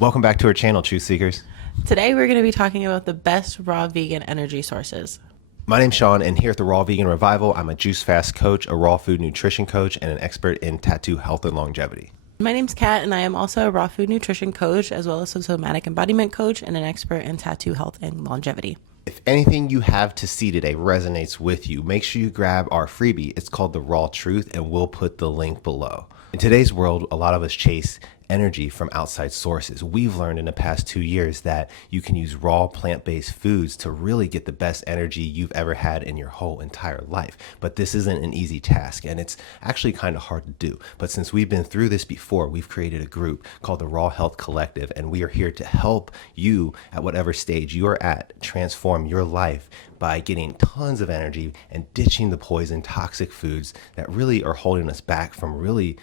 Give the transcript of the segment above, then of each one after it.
Welcome back to our channel, Truth Seekers. Today we're going to be talking about the best raw vegan energy sources. My name's Sean, and here at the Raw Vegan Revival, I'm a juice fast coach, a raw food nutrition coach, and an expert in tattoo health and longevity. My name's Kat, and I am also a raw food nutrition coach, as well as a somatic embodiment coach and an expert in tattoo health and longevity. If anything you have to see today resonates with you, make sure you grab our freebie. It's called The Raw Truth, and we'll put the link below. In today's world, a lot of us chase energy from outside sources. We've learned in the past 2 years that you can use raw plant-based foods to really get the best energy you've ever had in your whole entire life. But this isn't an easy task, and it's actually kind of hard to do. But since we've been through this before, we've created a group called the Raw Health Collective, and we are here to help you at whatever stage you are at transform your life by getting tons of energy and ditching the poison, toxic foods that really are holding us back from really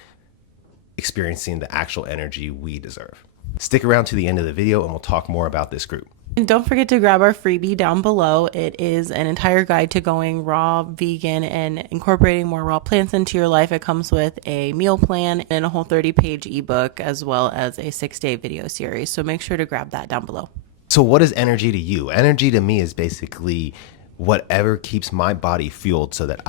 experiencing the actual energy we deserve. Stick around to the end of the video and we'll talk more about this group. And don't forget to grab our freebie down below. It is an entire guide to going raw vegan and incorporating more raw plants into your life. It comes with a meal plan and a whole 30-page ebook, as well as a 6-day video series. So make sure to grab that down below. So what is energy to you? Energy to me is basically whatever keeps my body fueled so that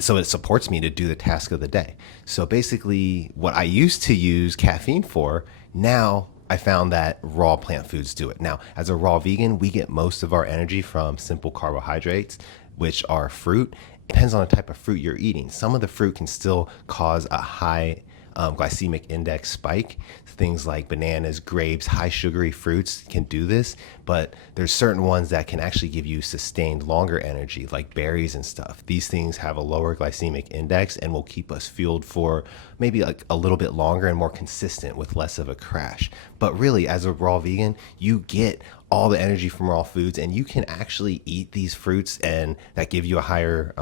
so it supports me to do the task of the day. So basically what I used to use caffeine for, now I found that raw plant foods do it. Now, as a raw vegan, we get most of our energy from simple carbohydrates, which are fruit. It depends on the type of fruit you're eating. Some of the fruit can still cause a high glycemic index spike. Things like bananas, grapes, high sugary fruits can do this, but there's certain ones that can actually give you sustained longer energy, like berries and stuff. These things have a lower glycemic index and will keep us fueled for maybe like a little bit longer and more consistent with less of a crash. But really, as a raw vegan, you get all the energy from raw foods, and you can actually eat these fruits and that give you a higher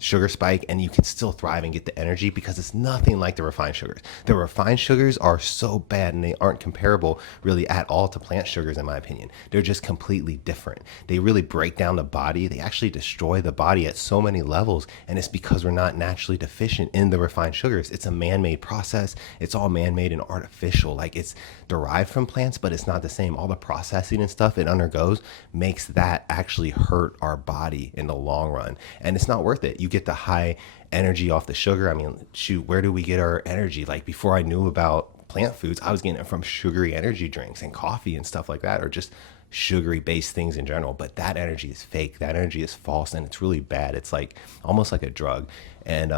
sugar spike, and you can still thrive and get the energy because it's nothing like the refined sugars. The refined sugars are so bad, and they aren't comparable really at all to plant sugars, in my opinion. They're just completely different. They really break down the body. They actually destroy the body at so many levels, and it's because we're not naturally deficient in the refined sugars. It's a man-made process. It's all man-made and artificial. Like, it's derived from plants, but it's not the same. All the processing and stuff it undergoes makes that actually hurt our body in the long run, and it's not worth it. You get the high energy off the sugar. I mean, shoot, where do we get our energy? Like, before I knew about plant foods, I was getting it from sugary energy drinks and coffee and stuff like that, or just sugary based things in general. But that energy is fake. That energy is false, and it's really bad. It's like almost like a drug. And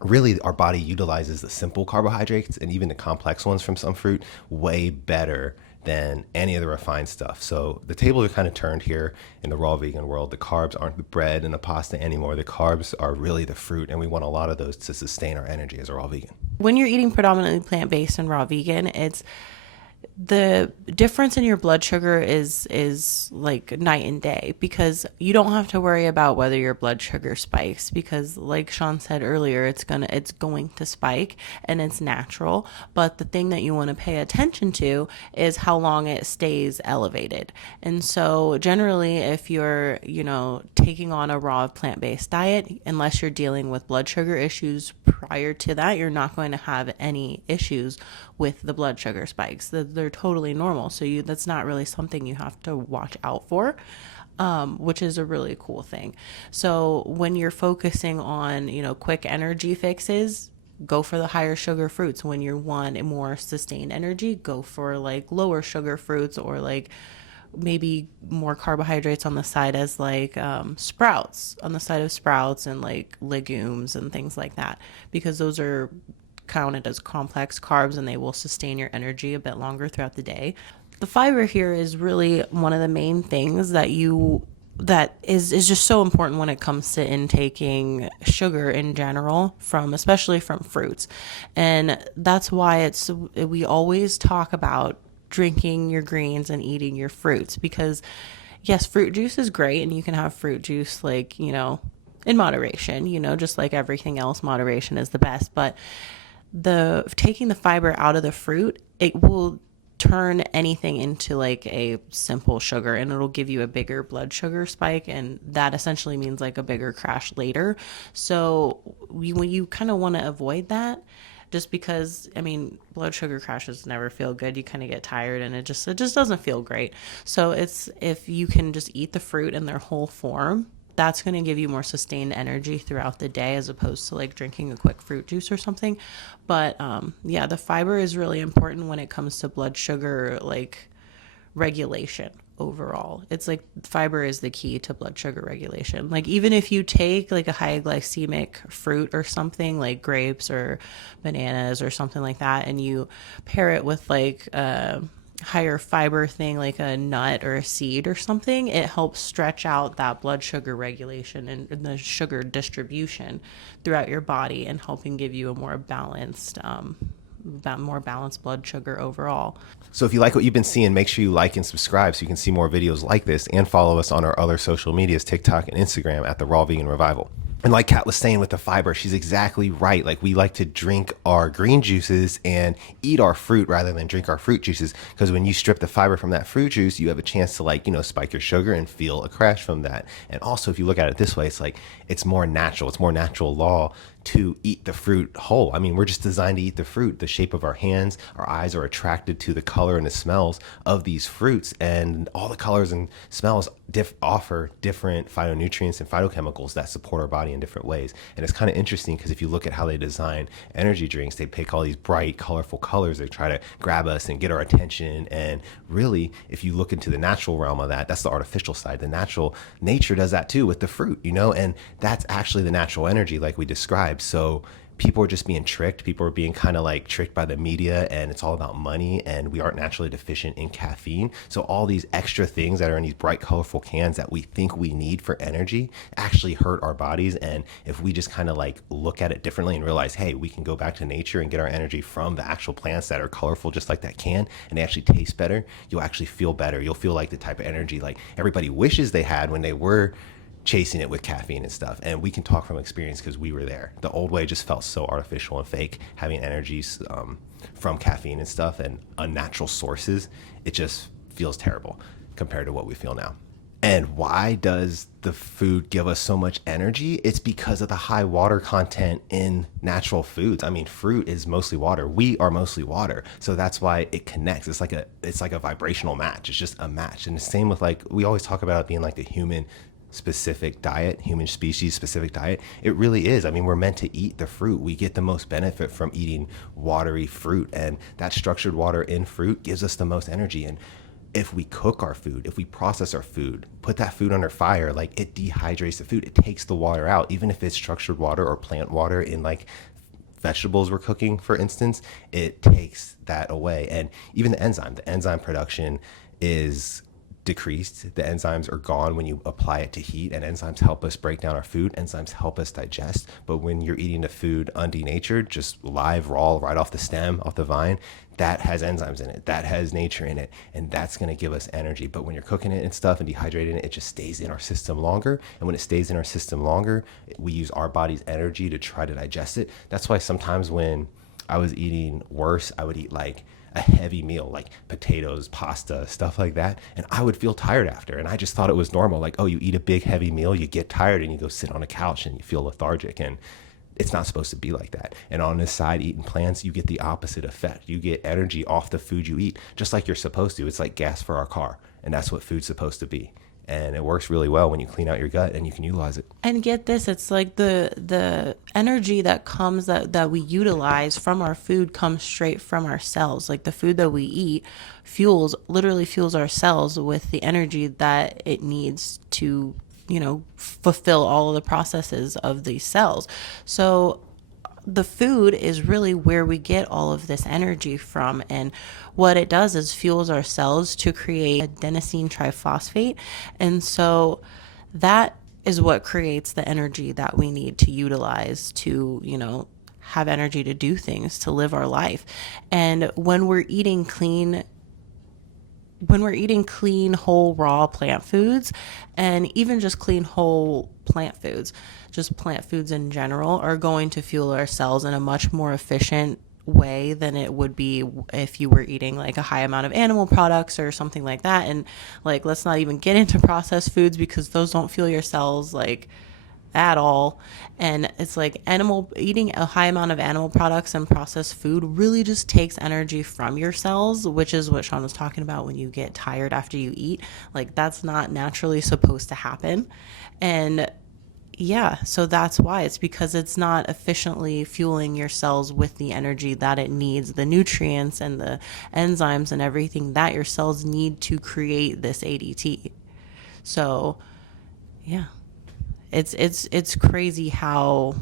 really, our body utilizes the simple carbohydrates and even the complex ones from some fruit way better than any of the refined stuff. So the tables are kind of turned here in the raw vegan world. The carbs aren't the bread and the pasta anymore. The carbs are really the fruit, and we want a lot of those to sustain our energy as a raw vegan. When you're eating predominantly plant-based and raw vegan, it's the difference in your blood sugar is like night and day, because you don't have to worry about whether your blood sugar spikes, because like Sean said earlier, it's going to spike, and it's natural. But the thing that you want to pay attention to is how long it stays elevated. And so generally, if you're, taking on a raw plant-based diet, unless you're dealing with blood sugar issues prior to that, you're not going to have any issues with the blood sugar spikes. They're totally normal. So that's not really something you have to watch out for, which is a really cool thing. So when you're focusing on, quick energy fixes, go for the higher sugar fruits. When you want a more sustained energy, go for like lower sugar fruits, or like maybe more carbohydrates on the side, as like sprouts, on the side of sprouts and like legumes and things like that, because those are counted as complex carbs and they will sustain your energy a bit longer throughout the day. The fiber here is really one of the main things that is just so important when it comes to intaking sugar in general, especially from fruits. And that's why we always talk about drinking your greens and eating your fruits, because yes, fruit juice is great, and you can have fruit juice like, in moderation, just like everything else, moderation is the best. But taking the fiber out of the fruit, it will turn anything into like a simple sugar, and it'll give you a bigger blood sugar spike, and that essentially means like a bigger crash later. So when you kind of want to avoid that, just because, I mean, blood sugar crashes never feel good. You kind of get tired and it just doesn't feel great. So it's, if you can just eat the fruit in their whole form, that's going to give you more sustained energy throughout the day as opposed to like drinking a quick fruit juice or something. But yeah, the fiber is really important when it comes to blood sugar like regulation overall. It's like fiber is the key to blood sugar regulation. Like even if you take like a high glycemic fruit or something like grapes or bananas or something like that, and you pair it with like higher fiber thing like a nut or a seed or something, it helps stretch out that blood sugar regulation and the sugar distribution throughout your body, and helping give you a more balanced blood sugar overall. So if you like what you've been seeing, make sure you like and subscribe so you can see more videos like this, and follow us on our other social medias, TikTok and Instagram at the Raw Vegan Revival. And like Kat was saying with the fiber, she's exactly right. Like we like to drink our green juices and eat our fruit rather than drink our fruit juices. Because when you strip the fiber from that fruit juice, you have a chance to like, spike your sugar and feel a crash from that. And also if you look at it this way, it's like, it's more natural. It's more natural law to eat the fruit whole. I mean, we're just designed to eat the fruit. The shape of our hands, our eyes are attracted to the color and the smells of these fruits, and all the colors and smells offer different phytonutrients and phytochemicals that support our body in different ways. And it's kind of interesting because if you look at how they design energy drinks, they pick all these bright, colorful colors. They try to grab us and get our attention. And really, if you look into the natural realm of that, that's the artificial side. The natural nature does that too with the fruit, and that's actually the natural energy like we described. So people are just being tricked. People are being kind of like tricked by the media, and it's all about money, and we aren't naturally deficient in caffeine. So all these extra things that are in these bright, colorful cans that we think we need for energy actually hurt our bodies. And if we just kind of like look at it differently and realize, hey, we can go back to nature and get our energy from the actual plants that are colorful just like that can, and they actually taste better, you'll actually feel better. You'll feel like the type of energy like everybody wishes they had when they were chasing it with caffeine and stuff. And we can talk from experience because we were there. The old way just felt so artificial and fake, having energies from caffeine and stuff and unnatural sources. It just feels terrible compared to what we feel now. And why does the food give us so much energy? It's because of the high water content in natural foods. I mean, fruit is mostly water. We are mostly water. So that's why it connects. It's like a vibrational match. It's just a match. And the same with like, we always talk about it being like the human specific diet, human species specific diet. It really is. I mean, we're meant to eat the fruit. We get the most benefit from eating watery fruit, and that structured water in fruit gives us the most energy. And if we cook our food, if we process our food, put that food under fire, like it dehydrates the food. It takes the water out, even if it's structured water or plant water in like vegetables we're cooking, for instance, it takes that away. And even the enzyme production is decreased. The enzymes are gone when you apply it to heat, and enzymes help us break down our food. Enzymes help us digest. But when you're eating the food undenatured, just live, raw, right off the stem, off the vine, that has enzymes in it, that has nature in it, and that's going to give us energy. But when you're cooking it and stuff and dehydrating it, it just stays in our system longer. And when it stays in our system longer, we use our body's energy to try to digest it. That's why sometimes when I was eating worse, I would eat like a heavy meal, like potatoes, pasta, stuff like that, and I would feel tired after. And I just thought it was normal. Like, oh, you eat a big heavy meal, you get tired, and you go sit on a couch and you feel lethargic. And it's not supposed to be like that. And on this side, eating plants, you get the opposite effect. You get energy off the food you eat, just like you're supposed to. It's like gas for our car, and that's what food's supposed to be. And it works really well when you clean out your gut and you can utilize it. And get this, it's like the energy that comes that we utilize from our food comes straight from our cells. Like the food that we eat literally fuels our cells with the energy that it needs to, fulfill all of the processes of these cells. So the food is really where we get all of this energy from, and what it does is fuels our cells to create adenosine triphosphate, and so that is what creates the energy that we need to utilize to have energy to do things, to live our life. And when we're eating clean, whole, raw plant foods, and even just clean, whole plant foods, just plant foods in general, are going to fuel our cells in a much more efficient way than it would be if you were eating like a high amount of animal products or something like that. And like, let's not even get into processed foods because those don't fuel your cells like at all. And it's like animal eating a high amount of animal products and processed food really just takes energy from your cells, which is what Sean was talking about when you get tired after you eat. Like that's not naturally supposed to happen. And yeah, so that's why. It's because it's not efficiently fueling your cells with the energy that it needs, the nutrients and the enzymes and everything that your cells need to create this ADT. So, yeah. It's crazy how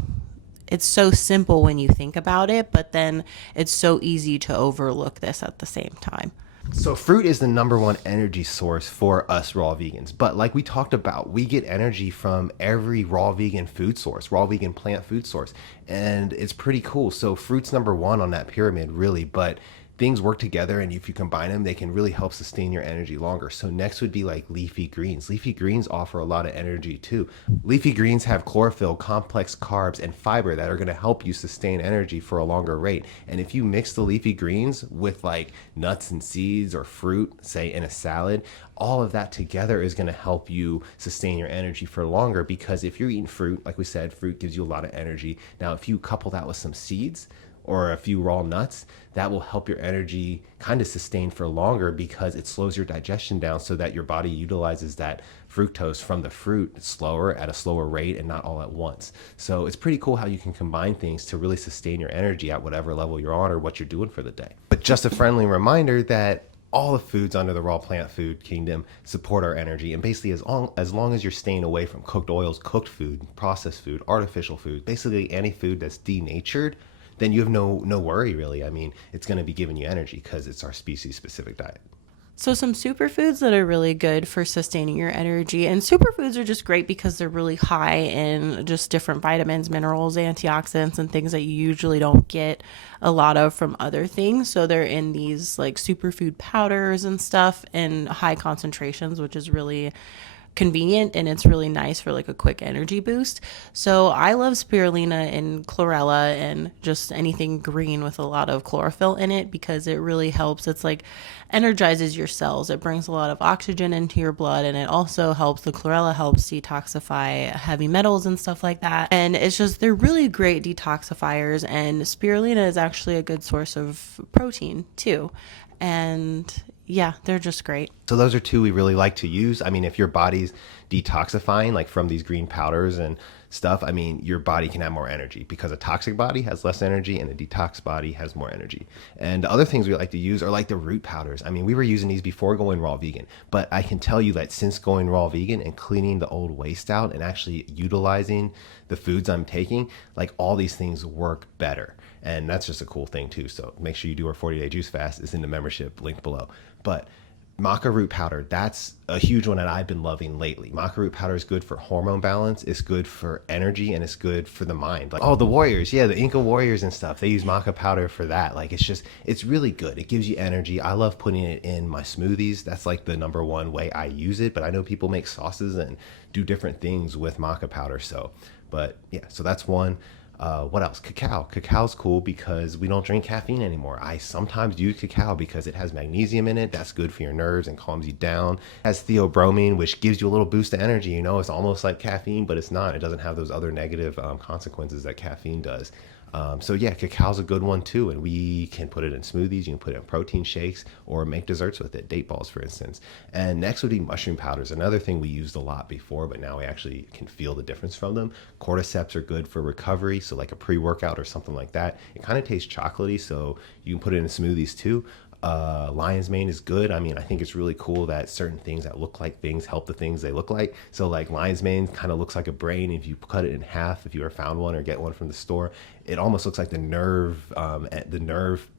it's so simple when you think about it, but then it's so easy to overlook this at the same time. So fruit is the number one energy source for us raw vegans. But like we talked about, we get energy from every raw vegan food source, raw vegan plant food source. And it's pretty cool. So fruit's number one on that pyramid, really. But things work together, and if you combine them, they can really help sustain your energy longer. So next would be like leafy greens. Leafy greens offer a lot of energy too. Leafy greens have chlorophyll, complex carbs, and fiber that are going to help you sustain energy for a longer rate. And if you mix the leafy greens with like nuts and seeds or fruit, say in a salad, all of that together is going to help you sustain your energy for longer, because if you're eating fruit, like we said, fruit gives you a lot of energy. Now, if you couple that with some seeds or a few raw nuts, that will help your energy kind of sustain for longer, because it slows your digestion down so that your body utilizes that fructose from the fruit slower, at a slower rate, and not all at once. So it's pretty cool how you can combine things to really sustain your energy at whatever level you're on or what you're doing for the day. But just a friendly reminder that all the foods under the raw plant food kingdom support our energy. And basically, as long as you're staying away from cooked oils, cooked food, processed food, artificial food, basically any food that's denatured, then you have no worry really. I mean, it's going to be giving you energy because it's our species specific diet. So some superfoods that are really good for sustaining your energy, and superfoods are just great because they're really high in just different vitamins, minerals, antioxidants, and things that you usually don't get a lot of from other things. So they're in these like superfood powders and stuff in high concentrations, which is really convenient, and it's really nice for like a quick energy boost. So I love spirulina and chlorella and just anything green with a lot of chlorophyll in it, because it really helps. It's like energizes your cells. It brings a lot of oxygen into your blood, and it also helps, the chlorella helps detoxify heavy metals and stuff like that. And it's just, they're really great detoxifiers, and spirulina is actually a good source of protein too. And yeah, they're just great. So those are two we really like to use. I mean, if your body's detoxifying, like from these green powders and stuff, I mean, your body can have more energy, because a toxic body has less energy and a detox body has more energy. And the other things we like to use are like the root powders. I mean, we were using these before going raw vegan, but I can tell you that since going raw vegan and cleaning the old waste out and actually utilizing the foods I'm taking, like all these things work better. And that's just a cool thing too. So make sure you do our 40-day juice fast. It's in the membership link below. But maca root powder, that's a huge one that I've been loving lately. Maca root powder is good for hormone balance, it's good for energy, and it's good for the mind. Like, oh, the warriors, yeah, the Inca warriors and stuff, they use maca powder for that. Like, it's really good. It gives you energy. I love putting it in my smoothies. That's like the number one way I use it. But I know people make sauces and do different things with maca powder. So, but yeah, so that's one. What else? Cacao. Cacao's cool because we don't drink caffeine anymore. I sometimes use cacao because it has magnesium in it. That's good for your nerves and calms you down. It has theobromine, which gives you a little boost of energy. You know, it's almost like caffeine, but it's not. It doesn't have those other negative consequences that caffeine does. So yeah, cacao's a good one too, and we can put it in smoothies, you can put it in protein shakes, or make desserts with it, date balls for instance. And next would be mushroom powders, another thing we used a lot before, but now we actually can feel the difference from them. Cordyceps are good for recovery, so like a pre-workout or something like that. It kind of tastes chocolatey, so you can put it in smoothies too. Lion's mane is good. I mean, I think it's really cool that certain things that look like things help the things they look like. So like lion's mane kind of looks like a brain. If you cut it in half, if you ever found one or get one from the store, it almost looks like the nerve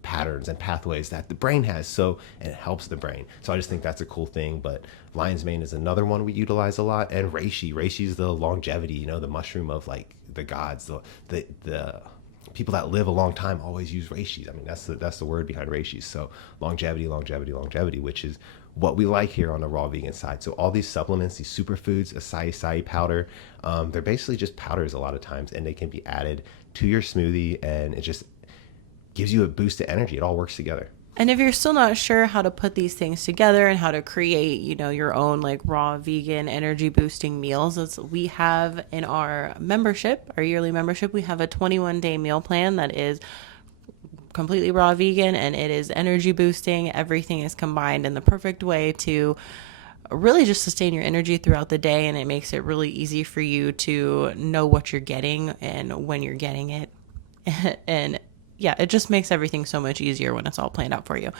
patterns and pathways that the brain has. So, and it helps the brain. So I just think that's a cool thing. But lion's mane is another one we utilize a lot. And reishi is the longevity, you know, the mushroom of like the gods, the people that live a long time always use reishi. I mean, that's the word behind reishi. So longevity, which is what we like here on the raw vegan side. So all these supplements, these superfoods, acai powder, they're basically just powders a lot of times, and they can be added to your smoothie, and it just gives you a boost of energy. It all works together. And if you're still not sure how to put these things together and how to create, your own like raw vegan energy boosting meals, we have in our membership, our yearly membership, we have a 21-day meal plan that is completely raw vegan, and it is energy boosting. Everything is combined in the perfect way to really just sustain your energy throughout the day, and it makes it really easy for you to know what you're getting and when you're getting it. And yeah, it just makes everything so much easier when it's all planned out for you.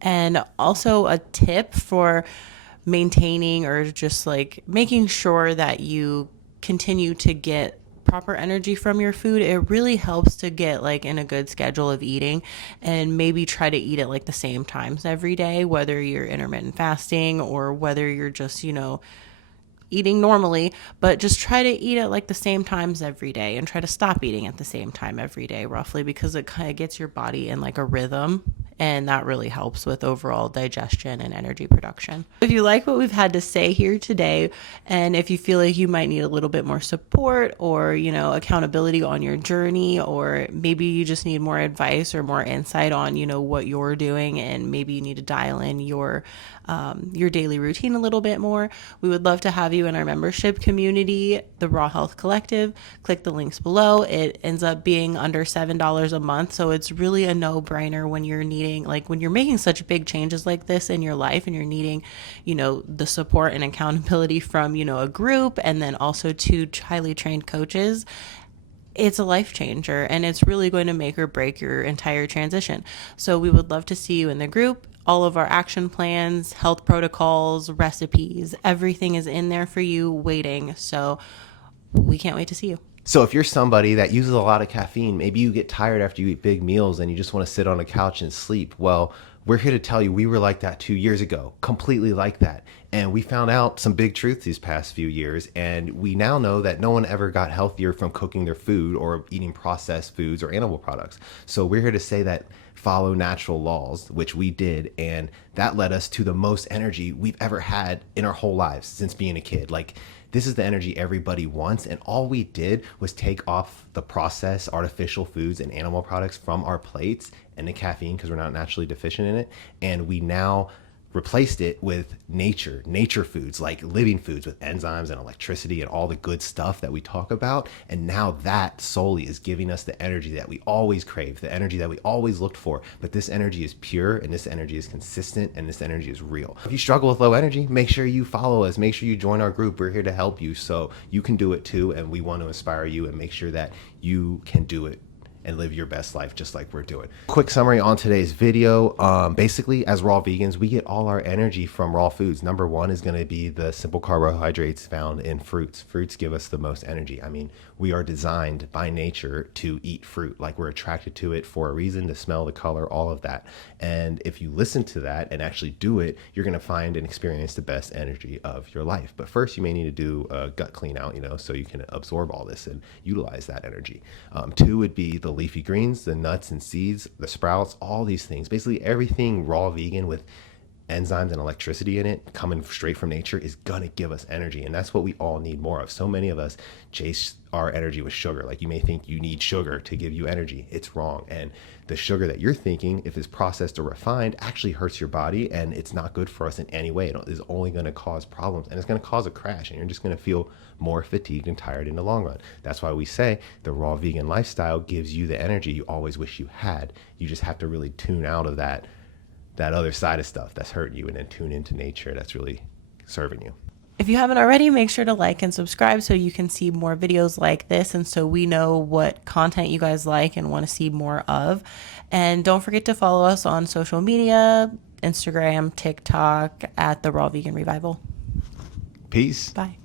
And also a tip for maintaining or just like making sure that you continue to get proper energy from your food, it really helps to get like in a good schedule of eating and maybe try to eat at like the same times every day, whether you're intermittent fasting or whether you're just, eating normally, but just try to eat at like the same times every day and try to stop eating at the same time every day roughly, because it kind of gets your body in like a rhythm, and that really helps with overall digestion and energy production. If you like what we've had to say here today, and if you feel like you might need a little bit more support or, accountability on your journey, or maybe you just need more advice or more insight on, what you're doing, and maybe you need to dial in your daily routine a little bit more, we would love to have you in our membership community, the Raw Health Collective. Click the links below. It ends up being under $7 a month, so it's really a no-brainer when you're needing, like when you're making such big changes like this in your life and you're needing, the support and accountability from, a group, and then also two highly trained coaches. It's a life changer, and it's really going to make or break your entire transition. So we would love to see you in the group. All of our action plans, health protocols, recipes, everything is in there for you waiting. So we can't wait to see you. So if you're somebody that uses a lot of caffeine, maybe you get tired after you eat big meals and you just want to sit on a couch and sleep. Well, we're here to tell you we were like that 2 years ago, completely like that. And we found out some big truths these past few years. And we now know that no one ever got healthier from cooking their food or eating processed foods or animal products. So we're here to say that follow natural laws, which we did. And that led us to the most energy we've ever had in our whole lives since being a kid. Like, this is the energy everybody wants. And all we did was take off the processed artificial foods and animal products from our plates and the caffeine, because we're not naturally deficient in it. And we now replaced it with nature foods, like living foods with enzymes and electricity and all the good stuff that we talk about. And now that solely is giving us the energy that we always crave, the energy that we always looked for. But this energy is pure, and this energy is consistent, and this energy is real. If you struggle with low energy, make sure you follow us. Make sure you join our group. We're here to help you so you can do it too. And we want to inspire you and make sure that you can do it and live your best life just like we're doing. Quick summary on today's video. Basically, as raw vegans, we get all our energy from raw foods. Number one is going to be the simple carbohydrates found in fruits. Fruits give us the most energy. I mean, we are designed by nature to eat fruit. Like, we're attracted to it for a reason, to smell, the color, all of that. And if you listen to that and actually do it, you're going to find and experience the best energy of your life. But first, you may need to do a gut clean out, so you can absorb all this and utilize that energy. Two would be the leafy greens, the nuts and seeds, the sprouts, all these things. Basically, everything raw vegan with enzymes and electricity in it coming straight from nature is gonna give us energy, and that's what we all need more of. So many of us chase our energy with sugar. Like, you may think you need sugar to give you energy. It's wrong. And the sugar that you're thinking, if it's processed or refined, actually hurts your body, and it's not good for us in any way. It is only going to cause problems, and it's going to cause a crash, and you're just going to feel more fatigued and tired in the long run. That's why we say the raw vegan lifestyle gives you the energy you always wish you had. You just have to really tune out of that other side of stuff that's hurting you, and then tune into nature that's really serving you. If you haven't already, make sure to like and subscribe so you can see more videos like this, and so we know what content you guys like and want to see more of. And don't forget to follow us on social media, Instagram, TikTok, at the Raw Vegan Revival. Peace. Bye.